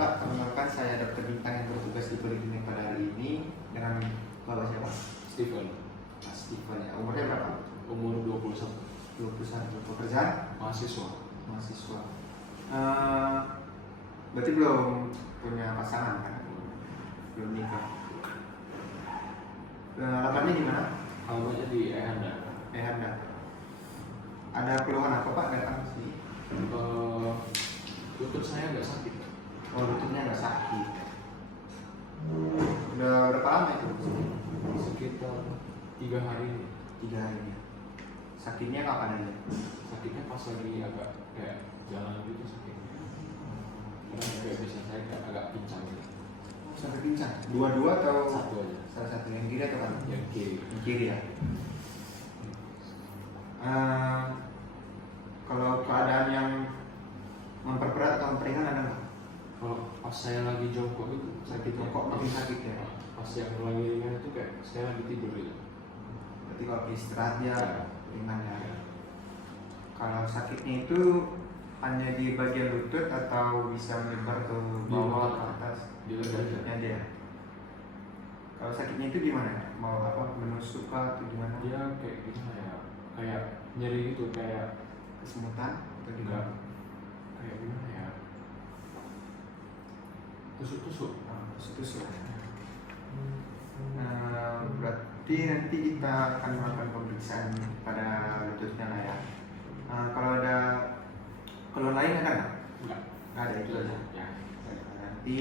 Pak, perkenalkan saya Dr. Bintang yang bertugas di Poliklinik pada hari ini dengan Bapak siapa? Steven. Mas Steven ya. Umurnya berapa? Umur 21. 21. Pekerjaan? Mahasiswa. Mahasiswa. Berarti belum punya pasangan kan? Belum nikah. Alamatnya di mana? Alamatnya di Ehanda. Ehanda. Ada keluhan apa Pak datang ke sini? Lutut saya nggak sakit. Oh, lututnya nggak sakit. Udah berapa lama itu? Sekitar 3 hari. 3 hari. Sakitnya kapan aja? Sakitnya pas lagi agak kayak jalan gitu sakitnya. Karena kayak bisa saya kayak agak pincang gitu. Sampai pincang? Dua-dua atau? Satu aja. Salah satu, yang kiri atau kanan? Yang kiri. Yang kiri ya. Kalau keadaan yang memperberat atau memperingan ada nggak? Kalau pas saya lagi jongkok itu Sakit jongkok makin sakit ya? Pas yang lagi ringan itu kayak saya lagi tidur gitu. Berarti kalau istirahat ya ringan ya. Ya. Kalau sakitnya itu hanya di bagian lutut atau bisa menyebar ke bawah ke atas? Di lutut Lututnya aja. Kalau sakitnya itu gimana? Mau apa? Menusuk kah atau gimana? Dia kayak gimana ya? Kayak nyeri gitu, kayak Kesemutan atau enggak, gimana? kayak gimana ya? Tusuk-tusuk. Tusuk. Berarti nanti kita akan melakukan pemeriksaan pada lututnya lah ya. Kalau ada keluhan lain ada nggak? Enggak. Nggak ada, itu aja. Ya. Nanti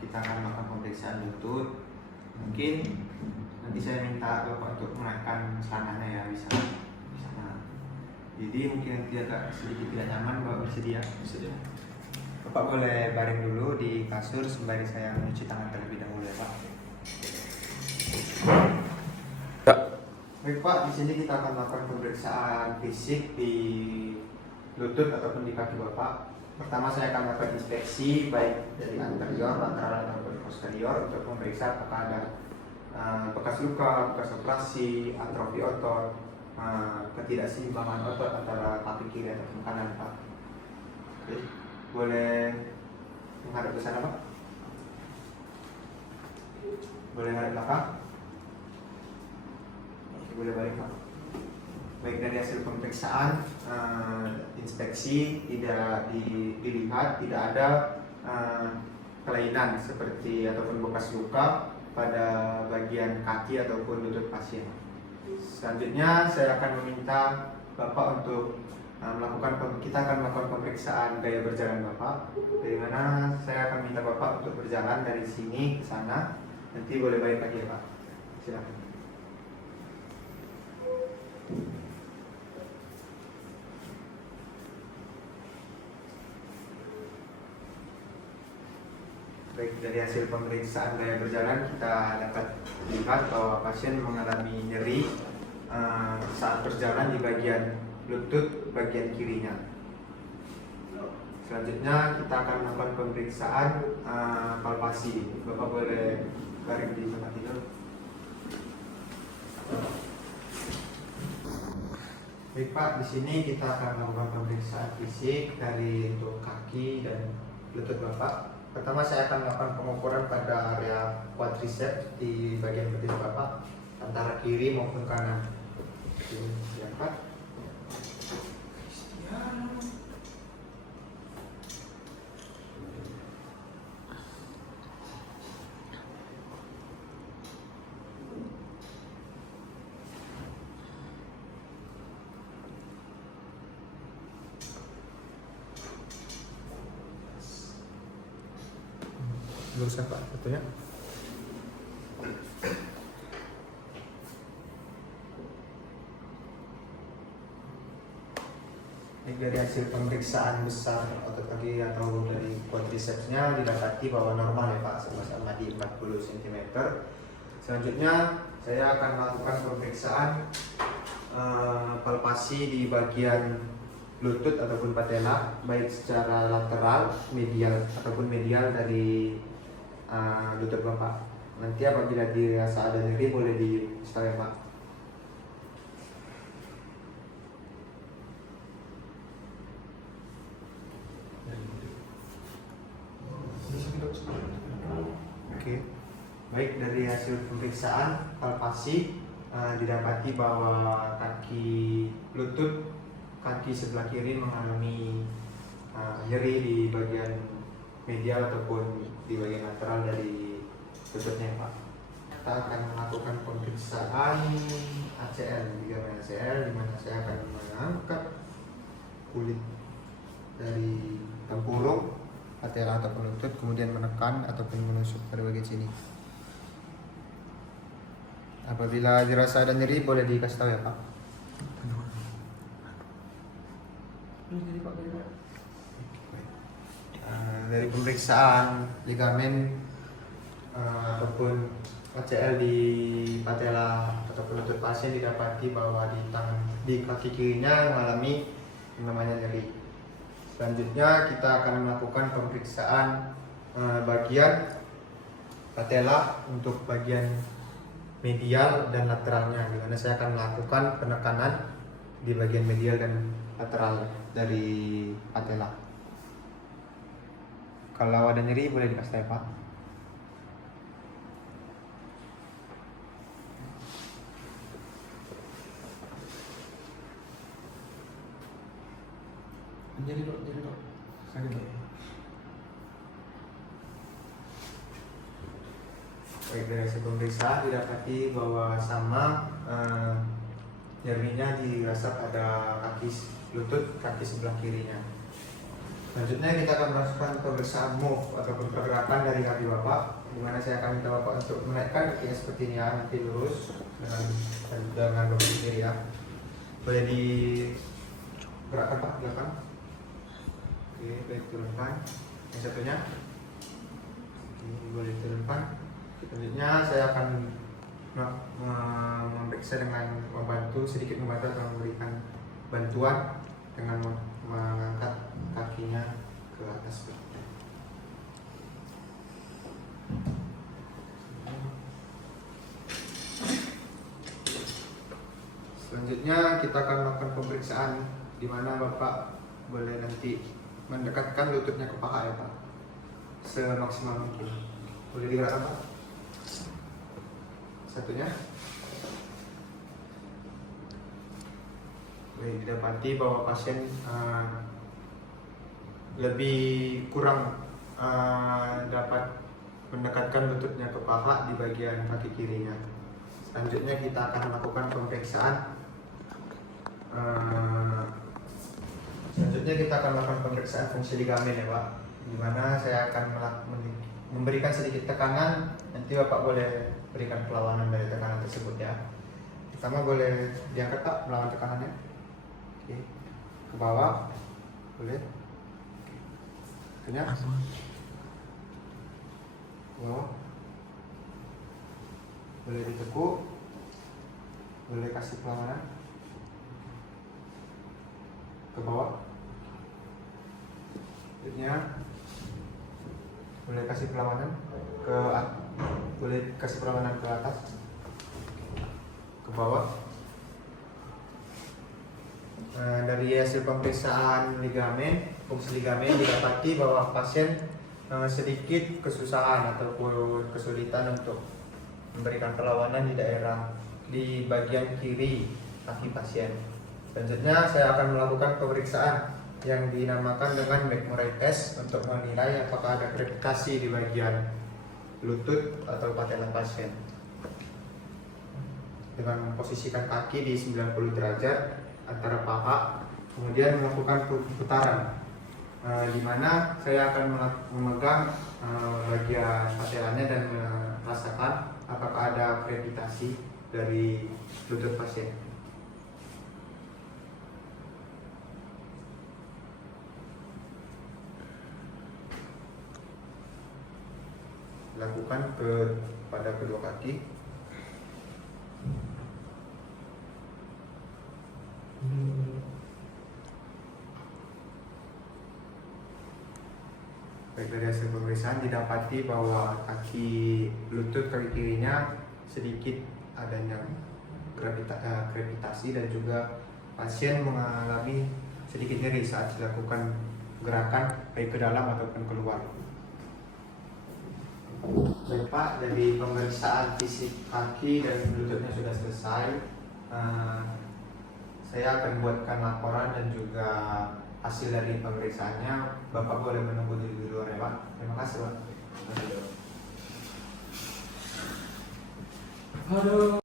kita akan melakukan pemeriksaan lutut. Mungkin nanti saya minta Bapak untuk menaikkan celananya ya, bisa. Jadi mungkin nanti agak sedikit tidak nyaman, Bapak bersedia? Bersedia. Bapak boleh baring dulu di kasur sembari saya mencuci tangan terlebih dahulu ya Pak. Ya. Baik Pak, di sini kita akan melakukan pemeriksaan fisik di lutut ataupun di kaki Bapak. Pertama saya akan melakukan inspeksi baik dari anterior, lateral ataupun posterior untuk memeriksa apakah ada bekas luka, bekas operasi, atrofi otot, ketidakseimbangan otot antara kaki kiri ataupun kanan Pak. Oke. Boleh menghadap ke sana Pak? Boleh menghadap belakang? Oke, boleh balik Pak. Baik, dari hasil pemeriksaan inspeksi tidak dilihat tidak ada kelainan seperti ataupun bekas luka pada bagian kaki ataupun lutut pasien. Selanjutnya saya akan meminta Bapak untuk kita akan melakukan pemeriksaan gaya berjalan Bapak. Dari mana saya akan minta Bapak untuk berjalan dari sini ke sana. Nanti boleh balik lagi ya Pak. Silakan. Baik, dari hasil pemeriksaan gaya berjalan kita dapat lihat bahwa pasien mengalami nyeri saat berjalan di bagian lutut bagian kirinya. Selanjutnya kita akan melakukan pemeriksaan palpasi. Bapak boleh baring di tempat tidur. Baik Pak, di sini kita akan melakukan pemeriksaan fisik dari untuk kaki dan lutut Bapak. Pertama saya akan melakukan pengukuran pada area quadriceps di bagian betis Bapak antara kiri maupun kanan. Siap. Luruskan Pak fotonya. Dari hasil pemeriksaan besar otot kaki atau dari quadricepsnya didapati bahwa normal ya Pak, sama-sama di 40 cm. Selanjutnya saya akan melakukan pemeriksaan palpasi di bagian lutut ataupun patella, baik secara lateral, medial ataupun medial dari lutut Bapak. Nanti apabila dirasa ada nyeri boleh di stop ya Pak. Oke. Baik, dari hasil pemeriksaan palpasi didapati bahwa kaki lutut kaki sebelah kiri mengalami nyeri di bagian medial ataupun di bagian lateral dari lututnya, Pak. Kita akan melakukan pemeriksaan ACL, ligamen ACL, di mana saya akan mengangkat kulit dari tempurung patella ataupun lutut, kemudian menekan ataupun menusuk pada bagian sini. Apabila dirasa ada nyeri boleh dikasih tahu ya, Pak. Dari pemeriksaan ligamen ataupun ACL di patella ataupun lutut pasien didapati bahwa di kaki kirinya mengalami yang namanya nyeri. Selanjutnya kita akan melakukan pemeriksaan bagian patella untuk bagian medial dan lateralnya, di mana saya akan melakukan penekanan di bagian medial dan lateral dari patella. Kalau ada nyeri boleh dikasih tahu, Pak. Jadi dok, sakit dok. Baik, dari hasil pemeriksaan didapati bahwa sama nyerinya dirasa pada kaki lutut kaki sebelah kirinya. Selanjutnya kita akan melakukan pemeriksaan move ataupun pergerakan dari kaki Bapak, di mana saya akan minta Bapak untuk menaikkan kakinya seperti ini ya, nanti lurus dengan Bapak sendiri ya. Boleh digerakkan Pak, belakang. Oke, baik, turunkan. Yang satunya, oke, boleh turunkan. Selanjutnya saya akan memeriksa dengan sedikit membantu atau memberikan bantuan dengan mengangkat kakinya ke atas. Selanjutnya kita akan melakukan pemeriksaan di mana Bapak boleh nanti mendekatkan lututnya ke paha ya Pak, semaksimal mungkin. Boleh digerakkan Pak. Satunya. Boleh didapati bahwa pasien lebih kurang dapat mendekatkan lututnya ke paha di bagian kaki kirinya. Selanjutnya kita akan melakukan pemeriksaan. Fungsi ligamen ya Pak, di mana saya akan memberikan sedikit tekanan. Nanti Bapak boleh berikan perlawanan dari tekanan tersebut ya. Pertama boleh diangkat Pak, melawan tekanannya. Oke. Ke bawah, boleh. Kenyang. Ke bawah. Boleh ditekuk. Boleh kasih perlawanan. Ke bawah. Selanjutnya boleh kasih perlawanan ke atas, ke bawah. Dari hasil pemeriksaan fungsi ligamen didapati bahwa pasien sedikit kesusahan ataupun kesulitan untuk memberikan perlawanan di bagian kiri kaki pasien. Selanjutnya saya akan melakukan pemeriksaan yang dinamakan dengan McMurray test untuk menilai apakah ada gravitasi di bagian lutut atau patella pasien. Dengan memposisikan kaki di 90 derajat antara paha, kemudian melakukan putaran, di mana saya akan memegang bagian patellanya dan merasakan apakah ada gravitasi dari lutut pasien. Lakukan pada kedua kaki. Baik, dari hasil pemeriksaan didapati bahwa kaki lutut kaki kirinya sedikit adanya gravitasi dan juga pasien mengalami sedikit nyeri saat dilakukan gerakan baik ke dalam ataupun keluar. Baik Pak, dari pemeriksaan fisik kaki dan lututnya sudah selesai. Saya akan buatkan laporan dan juga hasil dari pemeriksaannya. Bapak boleh menunggu di luar ya Pak. Terima kasih Pak. Aduh.